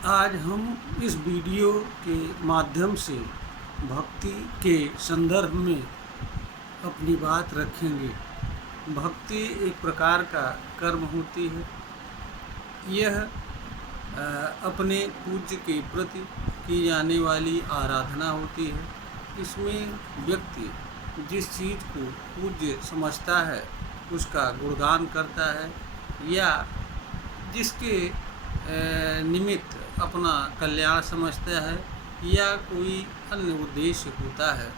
आज हम इस वीडियो के माध्यम से भक्ति के संदर्भ में अपनी बात रखेंगे। भक्ति एक प्रकार का कर्म होती है। यह अपने पूज्य के प्रति की जाने वाली आराधना होती है। इसमें व्यक्ति जिस चीज़ को पूज्य समझता है उसका गुणगान करता है, या जिसके निमित्त अपना कल्याण समझता है, या कोई अन्य उद्देश्य होता है,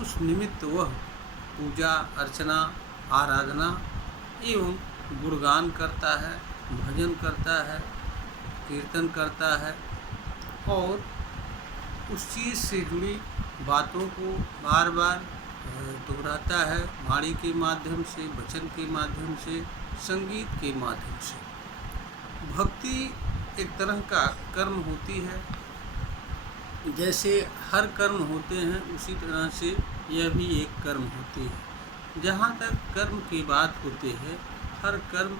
उस निमित्त वह पूजा अर्चना आराधना एवं गुणगान करता है, भजन करता है, कीर्तन करता है और उस चीज़ से जुड़ी बातों को बार बार दोहराता है, वाणी के माध्यम से, वचन के माध्यम से, संगीत के माध्यम से। भक्ति एक तरह का कर्म होती है। जैसे हर कर्म होते हैं उसी तरह से यह भी एक कर्म होती है। जहाँ तक कर्म की बात होती है, हर कर्म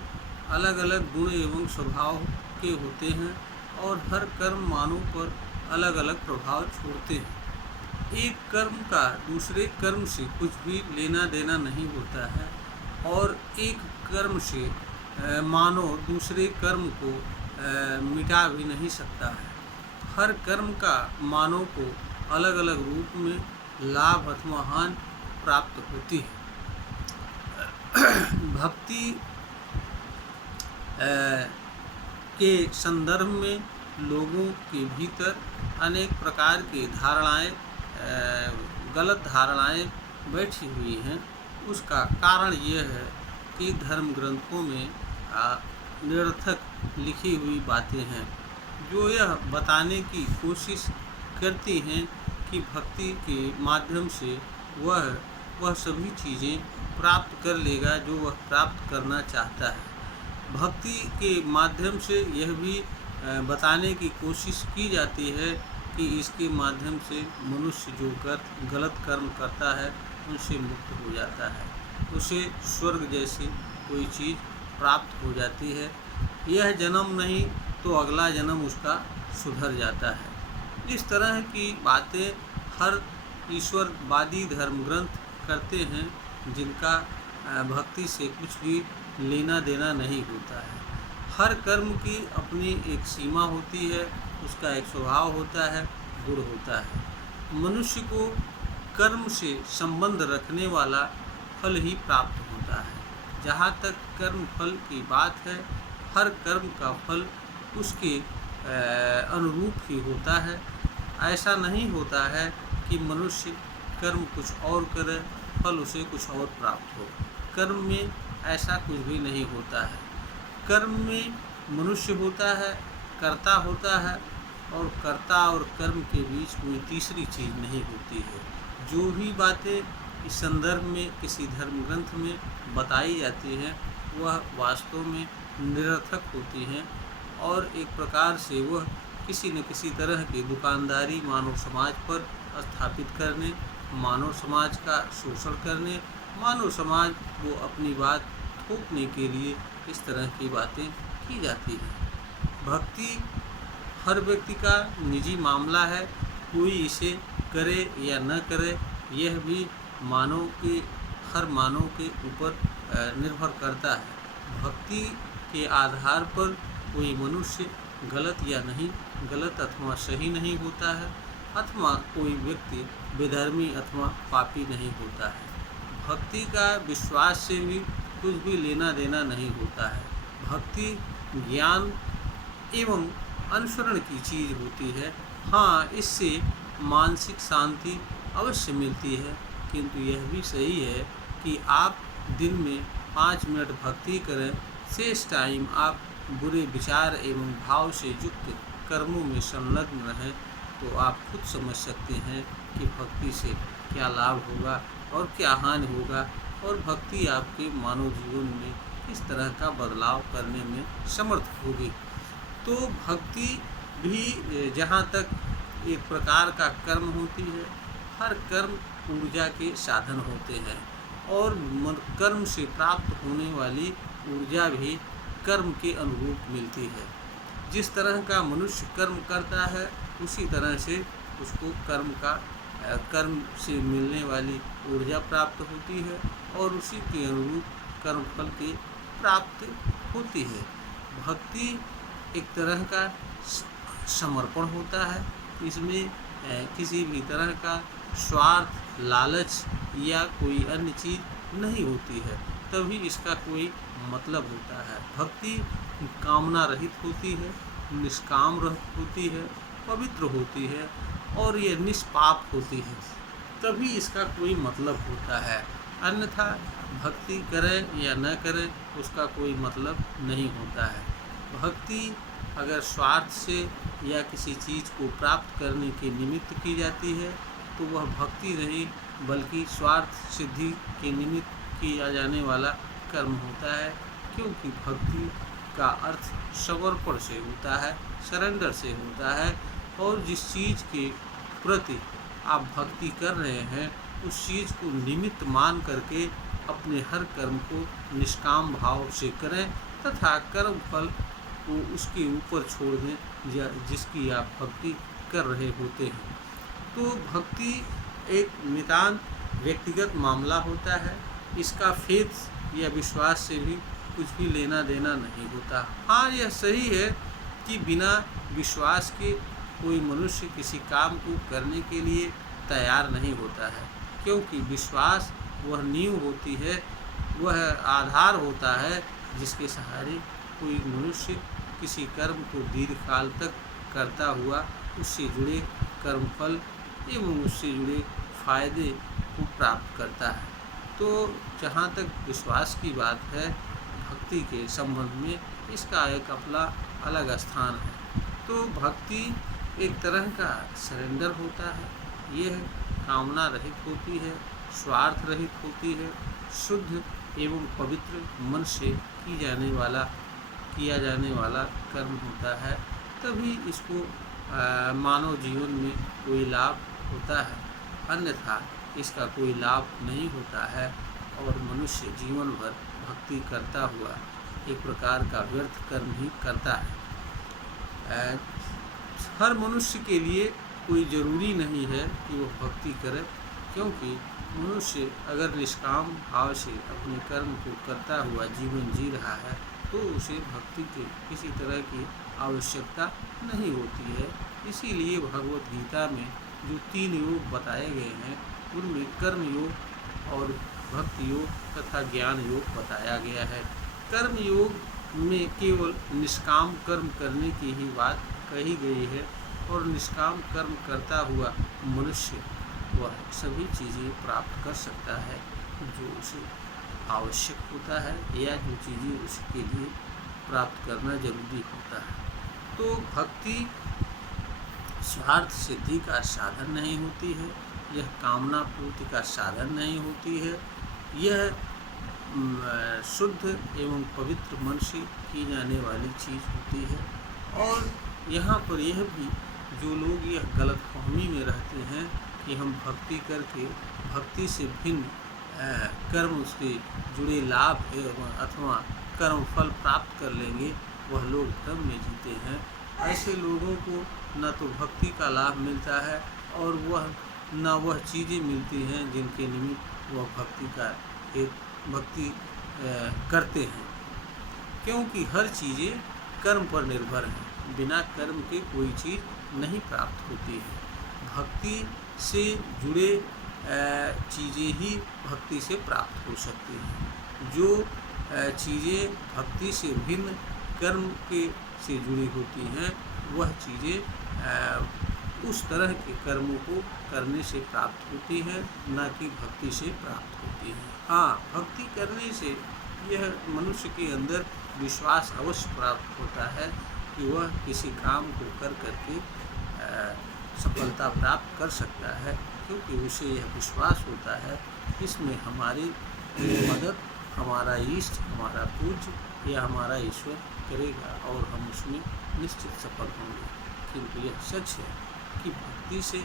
अलग अलग गुण एवं स्वभाव के होते हैं और हर कर्म मानव पर अलग अलग प्रभाव छोड़ते हैं। एक कर्म का दूसरे कर्म से कुछ भी लेना देना नहीं होता है और एक कर्म से मानव दूसरे कर्म को मिटा भी नहीं सकता है। हर कर्म का मानव को अलग अलग रूप में लाभ अथवा हानि प्राप्त होती है। भक्ति के संदर्भ में लोगों के भीतर अनेक प्रकार की धारणाएं, गलत धारणाएं बैठी हुई हैं। उसका कारण यह है कि धर्म ग्रंथों में निरर्थक लिखी हुई बातें हैं, जो यह बताने की कोशिश करती हैं कि भक्ति के माध्यम से वह सभी चीज़ें प्राप्त कर लेगा जो वह प्राप्त करना चाहता है। भक्ति के माध्यम से यह भी बताने की कोशिश की जाती है कि इसके माध्यम से मनुष्य जो गलत कर्म करता है उनसे मुक्त हो जाता है, उसे स्वर्ग जैसी कोई चीज़ प्राप्त हो जाती है। यह जन्म नहीं तो अगला जन्म उसका सुधर जाता है। इस तरह की बातें हर ईश्वरवादी धर्म ग्रंथ करते हैं, जिनका भक्ति से कुछ भी लेना देना नहीं होता है। हर कर्म की अपनी एक सीमा होती है, उसका एक स्वभाव होता है, गुण होता है। मनुष्य को कर्म से संबंध रखने वाला फल ही प्राप्त होता है। जहाँ तक कर्म फल की बात है, हर कर्म का फल उसके अनुरूप ही होता है। ऐसा नहीं होता है कि मनुष्य कर्म कुछ और करे, फल उसे कुछ और प्राप्त हो। कर्म में ऐसा कुछ भी नहीं होता है। कर्म में मनुष्य होता है, कर्ता होता है, और कर्ता और कर्म के बीच कोई तीसरी चीज़ नहीं होती है। जो भी बातें इस संदर्भ में किसी धर्म ग्रंथ में बताई जाती हैं वह वास्तव में निरर्थक होती हैं और एक प्रकार से वह किसी न किसी तरह की दुकानदारी मानव समाज पर स्थापित करने, मानव समाज का शोषण करने, मानव समाज को अपनी बात थोपने के लिए इस तरह की बातें की जाती हैं। भक्ति हर व्यक्ति का निजी मामला है। कोई इसे करे या न करे यह भी हर मानव के ऊपर निर्भर करता है। भक्ति के आधार पर कोई मनुष्य गलत या नहीं गलत अथवा सही नहीं होता है, अथवा कोई व्यक्ति बेधर्मी अथवा पापी नहीं होता है। भक्ति का विश्वास से भी कुछ भी लेना देना नहीं होता है। भक्ति ज्ञान एवं अनुसरण की चीज़ होती है। हाँ, इससे मानसिक शांति अवश्य मिलती है, किंतु यह भी सही है कि आप दिन में 5 मिनट भक्ति करें, शेष टाइम आप बुरे विचार एवं भाव से युक्त कर्मों में संलग्न रहें, तो आप खुद समझ सकते हैं कि भक्ति से क्या लाभ होगा और क्या हानि होगा, और भक्ति आपके मानव जीवन में किस तरह का बदलाव करने में समर्थ होगी। तो भक्ति भी जहाँ तक एक प्रकार का कर्म होती है, हर कर्म ऊर्जा के साधन होते हैं और कर्म से प्राप्त होने वाली ऊर्जा भी कर्म के अनुरूप मिलती है। जिस तरह का मनुष्य कर्म करता है उसी तरह से उसको कर्म से मिलने वाली ऊर्जा प्राप्त होती है और उसी के अनुरूप कर्मफल की प्राप्ति होती है। भक्ति एक तरह का समर्पण होता है। इसमें किसी भी तरह का स्वार्थ, लालच या कोई अन्य चीज़ नहीं होती है, तभी इसका कोई मतलब होता है। भक्ति कामना रहित होती है, निष्काम होती है, पवित्र होती है और ये निष्पाप होती है, तभी इसका कोई मतलब होता है। अन्यथा भक्ति करें या न करें उसका कोई मतलब नहीं होता है। भक्ति अगर स्वार्थ से या किसी चीज़ को प्राप्त करने के निमित्त की जाती है तो वह भक्ति नहीं बल्कि स्वार्थ सिद्धि के निमित्त किया जाने वाला कर्म होता है, क्योंकि भक्ति का अर्थ समर्पण से होता है, सरेंडर से होता है। और जिस चीज़ के प्रति आप भक्ति कर रहे हैं उस चीज़ को निमित्त मान करके अपने हर कर्म को निष्काम भाव से करें तथा कर्म फल को उसके ऊपर छोड़ दें जिसकी आप भक्ति कर रहे होते हैं। तो भक्ति एक नितांत व्यक्तिगत मामला होता है। इसका फेथ या विश्वास से भी कुछ भी लेना देना नहीं होता। हाँ, यह सही है कि बिना विश्वास के कोई मनुष्य किसी काम को करने के लिए तैयार नहीं होता है, क्योंकि विश्वास वह नींव होती है, वह आधार होता है जिसके सहारे कोई मनुष्य किसी कर्म को दीर्घकाल तक करता हुआ उससे जुड़े कर्मफल एवं उससे जुड़े फायदे को प्राप्त करता है। तो जहाँ तक विश्वास की बात है, भक्ति के संबंध में इसका एक अपना अलग स्थान है। तो भक्ति एक तरह का सरेंडर होता है। यह कामना रहित होती है, स्वार्थ रहित होती है, शुद्ध एवं पवित्र मन से किया जाने वाला कर्म होता है, तभी इसको मानव जीवन में कोई लाभ होता है। अन्यथा इसका कोई लाभ नहीं होता है और मनुष्य जीवन भर भक्ति करता हुआ एक प्रकार का व्यर्थ कर्म ही करता है। हर मनुष्य के लिए कोई ज़रूरी नहीं है कि वह भक्ति करे, क्योंकि मनुष्य अगर निष्काम भाव से अपने कर्म को करता हुआ जीवन जी रहा है तो उसे भक्ति की किसी तरह की आवश्यकता नहीं होती है। इसीलिए भगवत गीता में जो 3 योग बताए गए हैं उनमें कर्म योग और भक्ति योग तथा ज्ञान योग बताया गया है। कर्म योग में केवल निष्काम कर्म करने की ही बात कही गई है और निष्काम कर्म करता हुआ मनुष्य वह सभी चीज़ें प्राप्त कर सकता है जो उसे आवश्यक होता है या जो चीज़ें उसके लिए प्राप्त करना जरूरी होता है। तो भक्ति स्वार्थ सिद्धि का साधन नहीं होती है, यह कामना पूर्ति का साधन नहीं होती है, यह शुद्ध एवं पवित्र मन से की जाने वाली चीज़ होती है। और यहाँ पर यह भी जो लोग यह गलतफहमी में रहते हैं कि हम भक्ति करके भक्ति से भिन्न कर्म उसके जुड़े लाभ अथवा कर्म फल प्राप्त कर लेंगे, वह लोग भ्रम में जीते हैं। ऐसे लोगों को न तो भक्ति का लाभ मिलता है और वह चीज़ें मिलती हैं जिनके निमित्त वह भक्ति करते हैं, क्योंकि हर चीज़ें कर्म पर निर्भर हैं। बिना कर्म के कोई चीज़ नहीं प्राप्त होती है। भक्ति से जुड़े चीज़ें ही भक्ति से प्राप्त हो सकती हैं। जो चीज़ें भक्ति से भिन्न कर्म से जुड़ी होती हैं वह चीज़ें उस तरह के कर्मों को करने से प्राप्त होती है, न कि भक्ति से प्राप्त होती है। हाँ, भक्ति करने से यह मनुष्य के अंदर विश्वास अवश्य प्राप्त होता है कि वह किसी काम को कर करके सफलता प्राप्त कर सकता है, क्योंकि उसे यह विश्वास होता है इसमें हमारी मदद हमारा इष्ट, हमारा पूज्य या हमारा ईश्वर करेगा और हम उसमें निश्चित सफल होंगे। किंतु यह सच है कि भक्ति से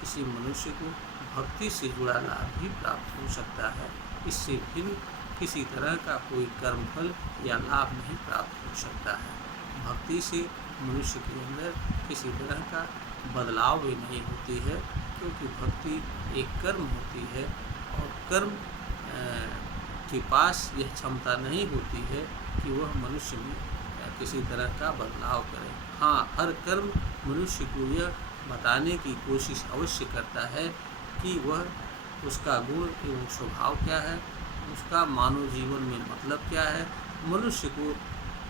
किसी मनुष्य को भक्ति से जुड़ा लाभ ही प्राप्त हो सकता है, इससे भिन्न किसी तरह का कोई कर्मफल या लाभ नहीं प्राप्त हो सकता है। भक्ति से मनुष्य के अंदर किसी तरह का बदलाव भी नहीं होती है, क्योंकि भक्ति एक कर्म होती है और कर्म के पास यह क्षमता नहीं होती है कि वह मनुष्य में किसी तरह का बदलाव करे। हाँ, हर कर्म मनुष्य को यह बताने की कोशिश अवश्य करता है कि वह उसका गुण एवं स्वभाव क्या है, उसका मानव जीवन में मतलब क्या है, मनुष्य को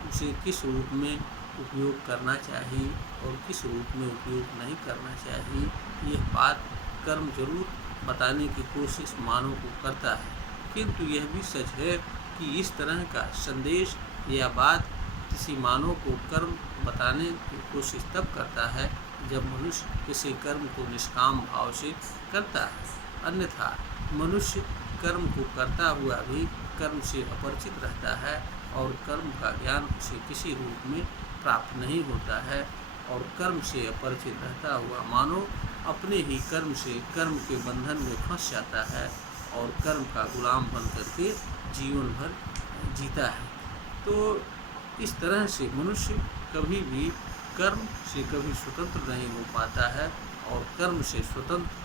उसे किस रूप में उपयोग करना चाहिए और किस रूप में उपयोग नहीं करना चाहिए, यह बात कर्म जरूर बताने की कोशिश मानव को करता है। किंतु यह भी सच है कि इस तरह का संदेश या बात किसी मानव को कर्म बताने की कोशिश तब करता है जब मनुष्य किसी कर्म को निष्काम भाव से करता है। अन्यथा मनुष्य कर्म को करता हुआ भी कर्म से अपरिचित रहता है और कर्म का ज्ञान उसे किसी रूप में प्राप्त नहीं होता है, और कर्म से अपरिचित रहता हुआ मानव अपने ही कर्म से कर्म के बंधन में फंस जाता है और कर्म का गुलाम बन करके जीवन भर जीता है। तो इस तरह से मनुष्य कभी भी कर्म से कभी स्वतंत्र नहीं हो पाता है, और कर्म से स्वतंत्र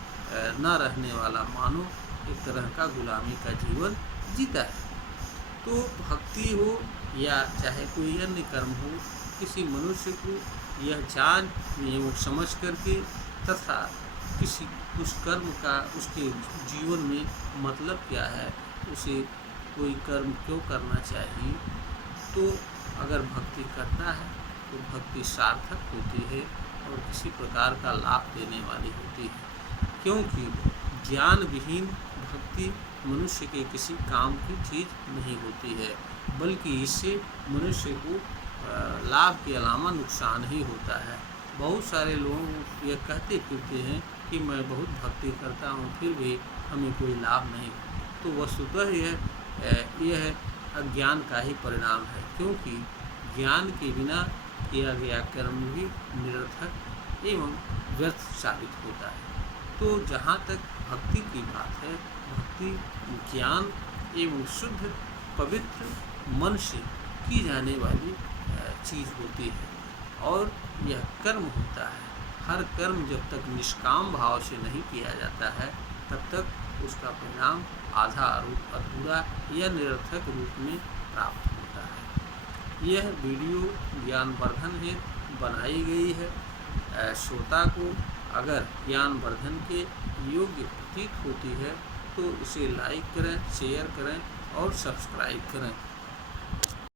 न रहने वाला मानव एक तरह का गुलामी का जीवन जीता है। तो भक्ति हो या चाहे कोई अन्य कर्म हो, किसी मनुष्य को यह जान एवं समझ करके तथा किसी उस कर्म का उसके जीवन में मतलब क्या है, उसे कोई कर्म क्यों करना चाहिए, तो अगर भक्ति करता है तो भक्ति सार्थक होती है और किसी प्रकार का लाभ देने वाली होती है, क्योंकि ज्ञान विहीन भक्ति मनुष्य के किसी काम की चीज़ नहीं होती है, बल्कि इससे मनुष्य को लाभ के अलावा नुकसान ही होता है। बहुत सारे लोग ये कहते फिरते हैं कि मैं बहुत भक्ति करता हूँ फिर भी हमें कोई लाभ नहीं, तो वस्तुतः यह अज्ञान का ही परिणाम है, क्योंकि ज्ञान के बिना किया गया कर्म भी निरर्थक एवं व्यर्थ साबित होता है। तो जहाँ तक भक्ति की बात है, भक्ति ज्ञान एवं शुद्ध पवित्र मन से की जाने वाली चीज़ होती है, और यह कर्म होता है। हर कर्म जब तक निष्काम भाव से नहीं किया जाता है तब तक उसका परिणाम आधा रूप अधूरा या निरर्थक रूप में प्राप्त होता है। यह वीडियो ज्ञानवर्धन हेतु बनाई गई है। श्रोता को अगर ज्ञानवर्धन के योग्य प्रतीत होती है तो इसे लाइक करें, शेयर करें और सब्सक्राइब करें।